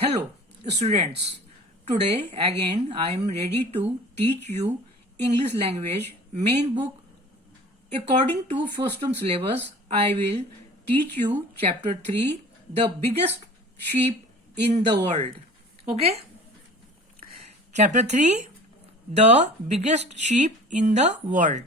Hello students, today again I am ready to teach you English language main book. According to first term syllabus, I will teach you chapter 3, the biggest sheep in the world. Okay? Chapter 3, the biggest sheep in the world.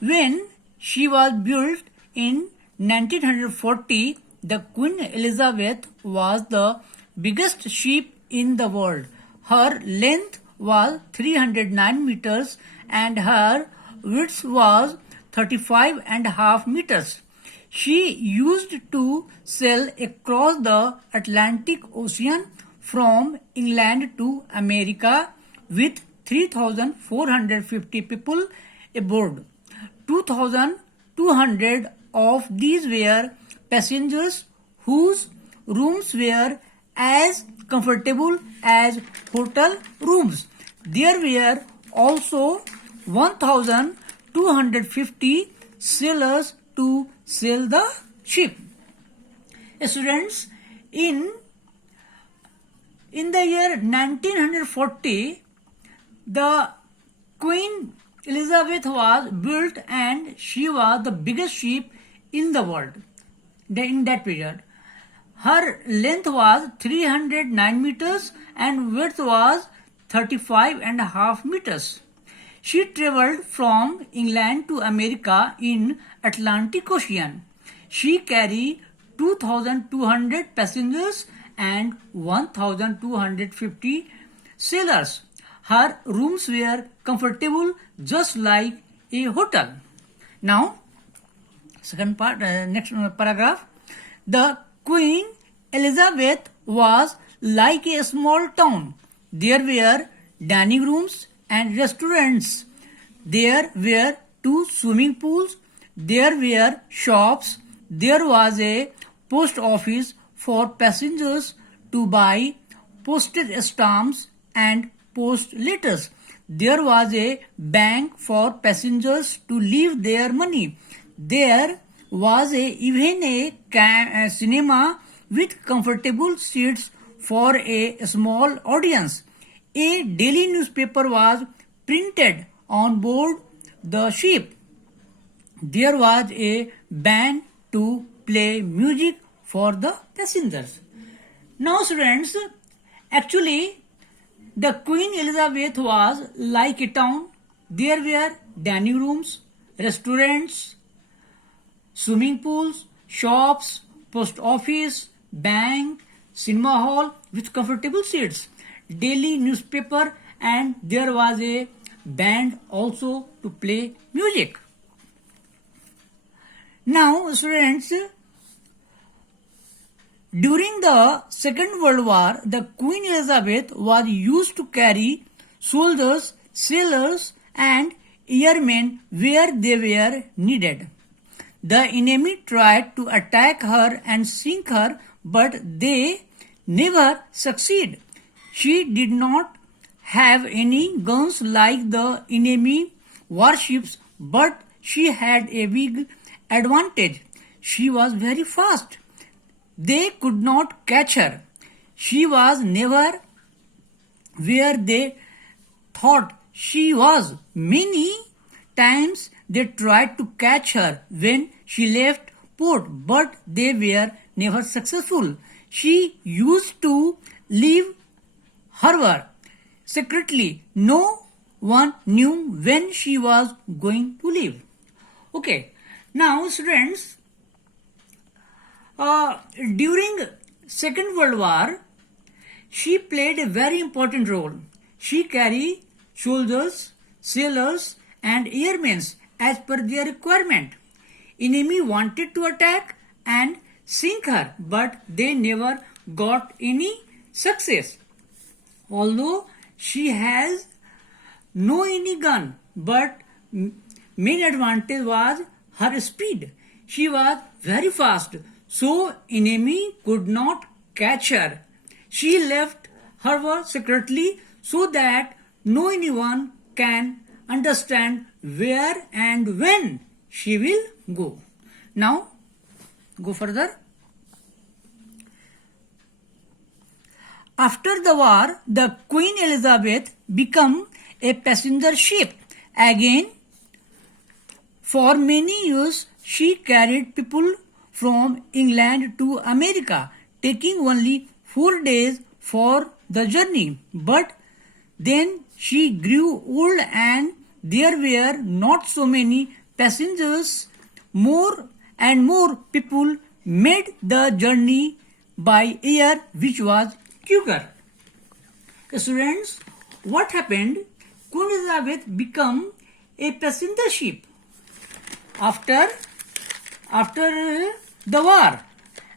When she was built in 1940, the Queen Elizabeth was the biggest ship in the world. Her length was 309 meters and her width was 35 and a half meters. She used to sail across the Atlantic Ocean from England to America with 3,450 people aboard. 2,200 of these were passengers whose rooms were as comfortable as hotel rooms. There were also 1,250 sailors to sail the ship. Students, in the year 1940, the Queen Elizabeth was built and she was the biggest ship in the world in that period. Her length was 309 meters and width was 35 and a half meters. She traveled from England to America in Atlantic Ocean. She carried 2,200 passengers and 1,250 sailors. Her rooms were comfortable just like a hotel. Now, second part, next paragraph. The Queen Elizabeth was like a small town. There were dining rooms and restaurants. There were 2 swimming pools. There were shops. There was a post office for passengers to buy postage stamps and post letters. There was a bank for passengers to leave their money. There was even a cinema with comfortable seats for a small audience. A daily newspaper was printed on board the ship. There was a band to play music for the passengers. Now students, actually the Queen Elizabeth was like a town. There were dining rooms, restaurants, swimming pools, shops, post office, bank, cinema hall with comfortable seats, daily newspaper, and there was a band also to play music. Now students, during the Second World War, the Queen Elizabeth was used to carry soldiers, sailors and airmen where they were needed. The enemy tried to attack her and sink her, but they never succeed. She did not have any guns like the enemy warships, but she had a big advantage. She was very fast. They could not catch her. She was never where they thought she was. Many times they tried to catch her when she left port, but they were never successful. She used to leave harbor secretly. No one knew when she was going to leave. Okay, now students, during Second World War, she played a very important role. She carried soldiers, sailors and airmen as per their requirement. Enemy wanted to attack and sink her, but they never got any success. Although she has no any gun, but main advantage was her speed. She was very fast, so enemy could not catch her. She left harbor secretly so that no anyone can understand where and when she will go. Now, go further. After the war, the Queen Elizabeth became a passenger ship. Again, for many years, she carried people from England to America, taking only 4 days for the journey. But then she grew old and there were not so many passengers. More and more people made the journey by air, which was quicker. Students, what happened? Queen Elizabeth became a passenger ship after the war,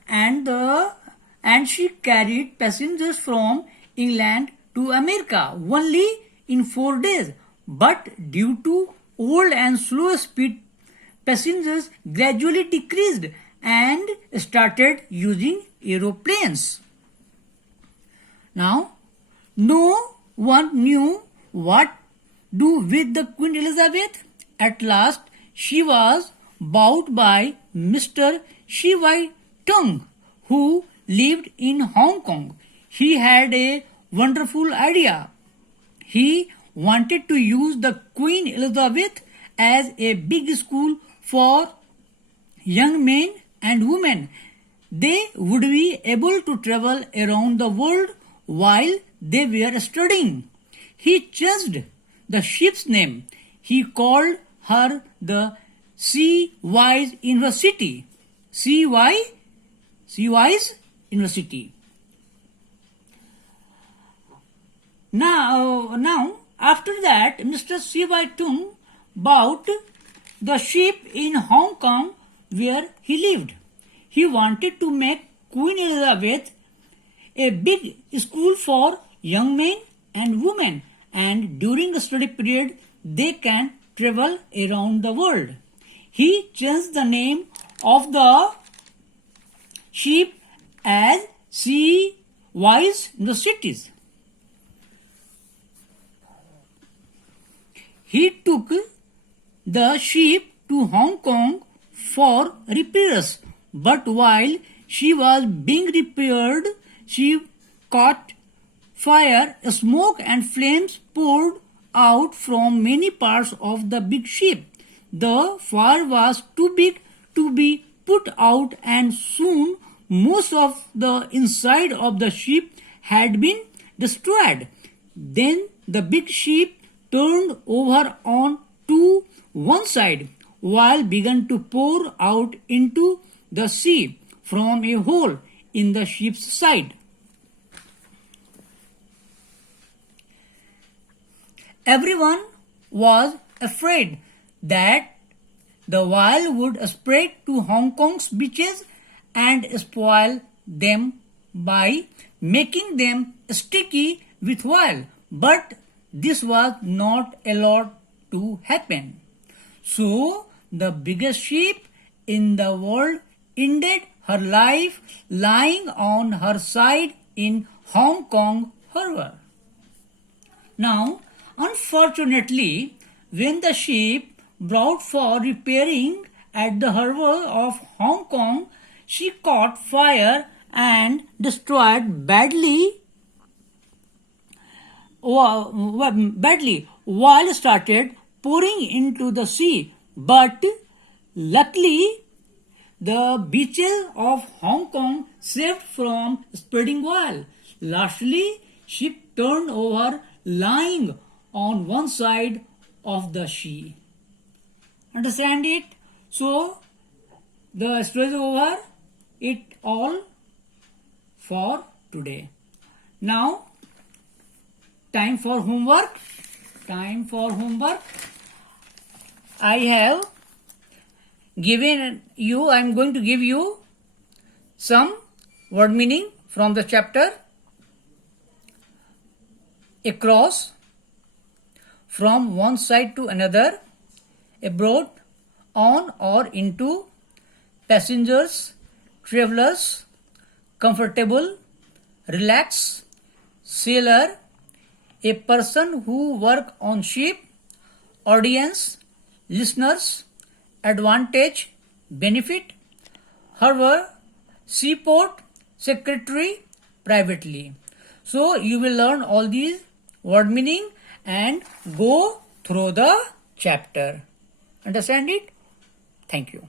and she carried passengers from England to America only in 4 days. But due to old and slow speed, passengers gradually decreased and started using aeroplanes. Now, no one knew what do with the Queen Elizabeth. At last, she was bought by Mr. Shivai Tung, who lived in Hong Kong. He had a wonderful idea. He wanted to use the Queen Elizabeth as a big school for young men and women. They would be able to travel around the world while they were studying. He changed the ship's name. He called her the Sea Wise University. Sea Wise University. Now, after that, Mr. Siwai Tung bought the ship in Hong Kong where he lived. He wanted to make Queen Elizabeth a big school for young men and women, and during the study period they can travel around the world. He changed the name of the ship as Sea Wise Universities. He took the ship to Hong Kong for repairs, but while she was being repaired, she caught fire. Smoke and flames poured out from many parts of the big ship. The fire was too big to be put out, and soon most of the inside of the ship had been destroyed. Then the big ship turned over on to one side, while began to pour out into the sea from a hole in the ship's side. Everyone was afraid that the oil would spread to Hong Kong's beaches and spoil them by making them sticky with oil. But this was not allowed to happen. So the biggest ship in the world ended her life lying on her side in Hong Kong harbor. Now, unfortunately, when the ship brought for repairing at the harbor of Hong Kong, she caught fire and destroyed badly while started pouring into the sea. But luckily, the beaches of Hong Kong saved from spreading oil. Lastly, ship turned over lying on one side of the sea. Understand it? So, the story is over. It all for today. Now, time for homework. I have given you, I am going to give you some word meaning from the chapter. Across, from one side to another, abroad, on or into, passengers, travelers, comfortable, relax, sailor, a person who work on ship, audience, listeners, advantage, benefit, harbor, seaport, secretary, privately. So you will learn all these word meaning and go through the chapter. Understand it? Thank you.